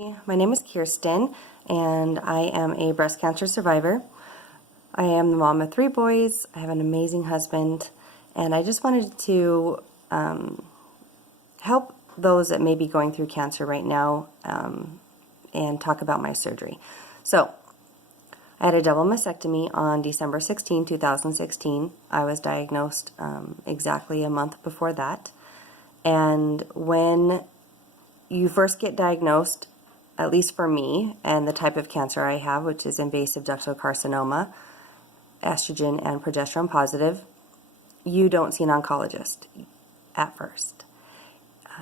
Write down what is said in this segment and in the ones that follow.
My name is Kirsten, and I am a breast cancer survivor. I am the mom of 3 boys. I have an amazing husband, and I just wanted to help those that may be going through cancer right now and talk about my surgery. So, I had a double mastectomy on December 16, 2016. I was diagnosed exactly a month before that. And when you first get diagnosed, at least for me, and the type of cancer I have, which is invasive ductal carcinoma, estrogen and progesterone positive, you don't see an oncologist at first.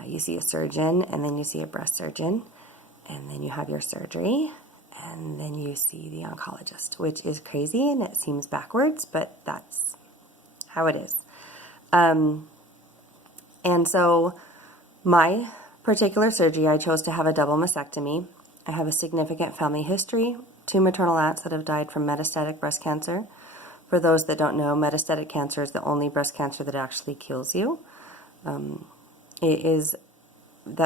You see a surgeon, and then you see a breast surgeon, and then you have your surgery, and then you see the oncologist, which is crazy and it seems backwards, but that's how it is. And so my particular surgery, I chose to have a double mastectomy. I have a significant family history, 2 maternal aunts that have died from metastatic breast cancer. For those that don't know, metastatic cancer is the only breast cancer that actually kills you. That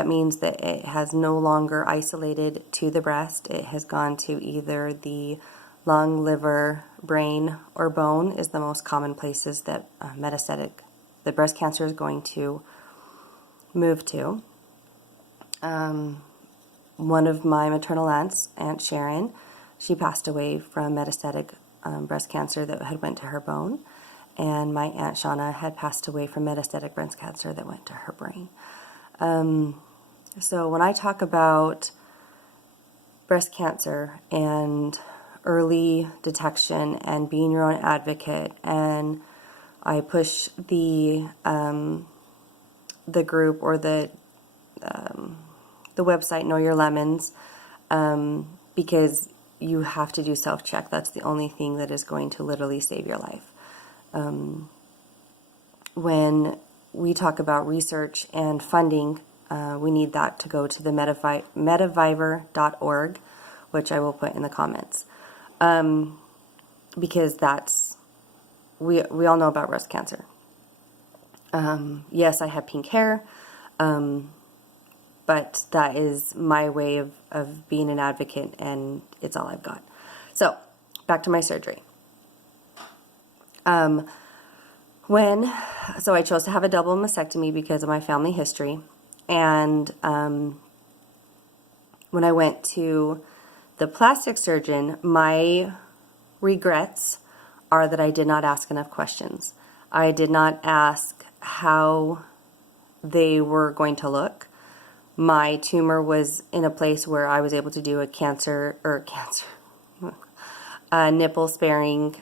means that it has no longer isolated to the breast. It has gone to either the lung, liver, brain, or bone is the most common places that the breast cancer is going to move to. One of my maternal aunts, Aunt Sharon, she passed away from metastatic breast cancer that had went to her bone, and my Aunt Shauna had passed away from metastatic breast cancer that went to her brain. So when I talk about breast cancer and early detection and being your own advocate, and I push the group or the website Know Your Lemons, because you have to do self-check. That's the only thing that is going to literally save your life. When we talk about research and funding, we need that to go to the metaviver.org, which I will put in the comments, because we all know about breast cancer. Yes, I have pink hair, but that is my way of being an advocate, and it's all I've got. So, back to my surgery. So I chose to have a double mastectomy because of my family history, and when I went to the plastic surgeon, my regrets are that I did not ask enough questions. I did not ask how they were going to look. My tumor was in a place where I was able to do a nipple sparing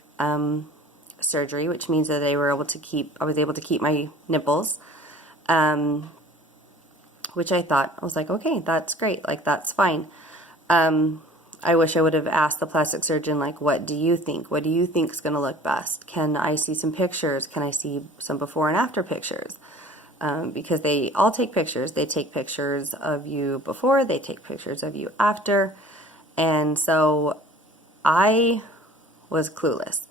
surgery, which means that I was able to keep my nipples, which I was like, okay, that's great, like that's fine. I wish I would have asked the plastic surgeon, like, what do you think? What do you think is going to look best? Can I see some pictures? Can I see some before and after pictures? Because they all take pictures. They take pictures of you before, they take pictures of you after. And so I was clueless.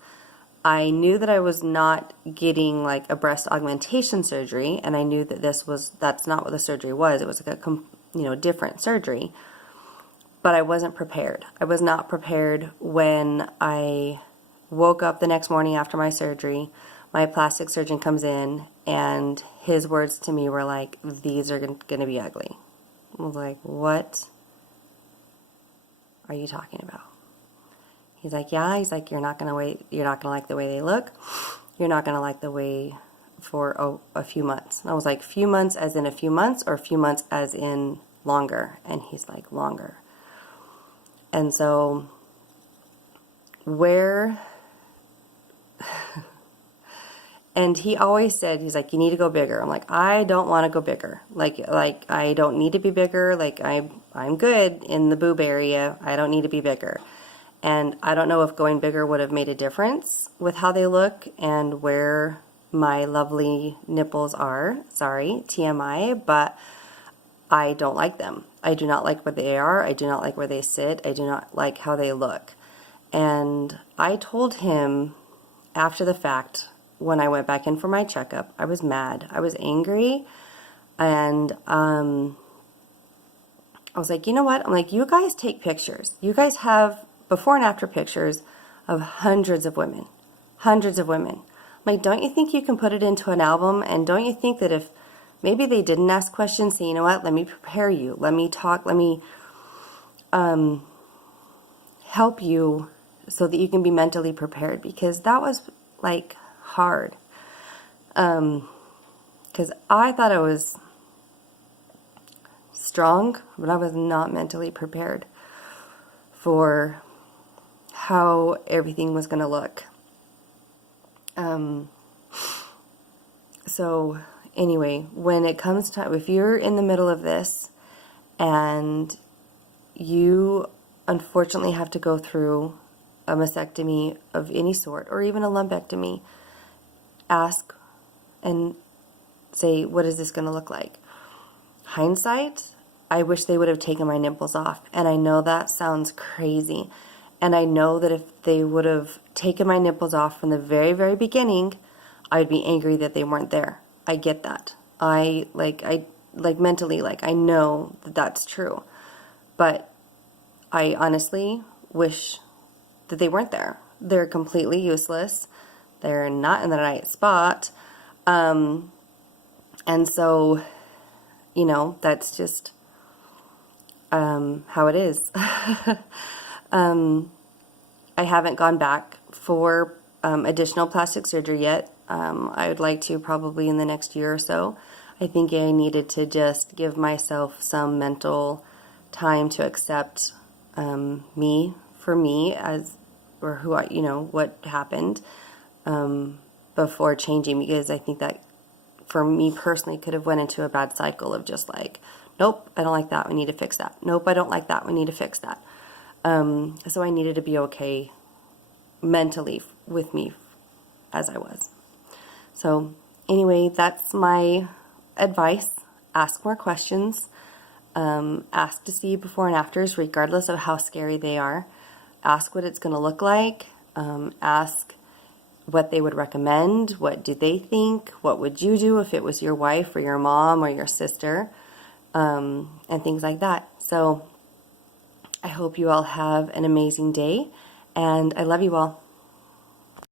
I knew that I was not getting like a breast augmentation surgery, and I knew that that's not what the surgery was. It was like a different surgery. But I wasn't prepared. I was not prepared when I woke up the next morning after my surgery. My plastic surgeon comes in, and his words to me were like, "These are going to be ugly." I was like, "What are you talking about?" He's like, "Yeah." He's like, "You're not going to like the way they look. You're not going to like the way for a few months." And I was like, "Few months as in a few months, or a few months as in longer?" And he's like, "Longer." And so and he always said, he's like, "You need to go bigger." I'm like, "I don't want to go bigger. Like I don't need to be bigger. Like I'm good in the boob area. I don't need to be bigger." And I don't know if going bigger would have made a difference with how they look and where my lovely nipples are. Sorry, TMI, but I don't like them. I do not like where they are. I do not like where they sit. I do not like how they look. And I told him after the fact, when I went back in for my checkup, I was mad. I was angry, and I was like, you know what? I'm like, you guys take pictures. You guys have before and after pictures of hundreds of women. Hundreds of women. I'm like, don't you think you can put it into an album? And don't you think that if maybe they didn't ask questions, say, you know what, let me prepare you. Let me talk, let me help you so that you can be mentally prepared, because that was like hard. Because I thought I was strong, but I was not mentally prepared for how everything was going to look. So anyway, when it comes to, if you're in the middle of this and you unfortunately have to go through a mastectomy of any sort, or even a lumpectomy, ask and say, what is this going to look like? Hindsight, I wish they would have taken my nipples off. And I know that sounds crazy. And I know that if they would have taken my nipples off from the very, very beginning, I'd be angry that they weren't there. I get that. I mentally, I know that that's true. But I honestly wish that they weren't there. They're completely useless. They're not in the right spot. And so, you know, that's just how it is. I haven't gone back for additional plastic surgery yet. I would like to probably in the next year or so. I think I needed to just give myself some mental time to accept me for me as, or who I, you know, what happened before changing, because I think that for me personally could have went into a bad cycle of just like, nope, I don't like that, we need to fix that. Nope, I don't like that, we need to fix that. So I needed to be okay mentally with me as I was. So anyway, that's my advice. Ask more questions. Ask to see before and afters, regardless of how scary they are. Ask what it's going to look like. Ask what they would recommend. What do they think? What would you do if it was your wife or your mom or your sister? And things like that. So I hope you all have an amazing day, and I love you all.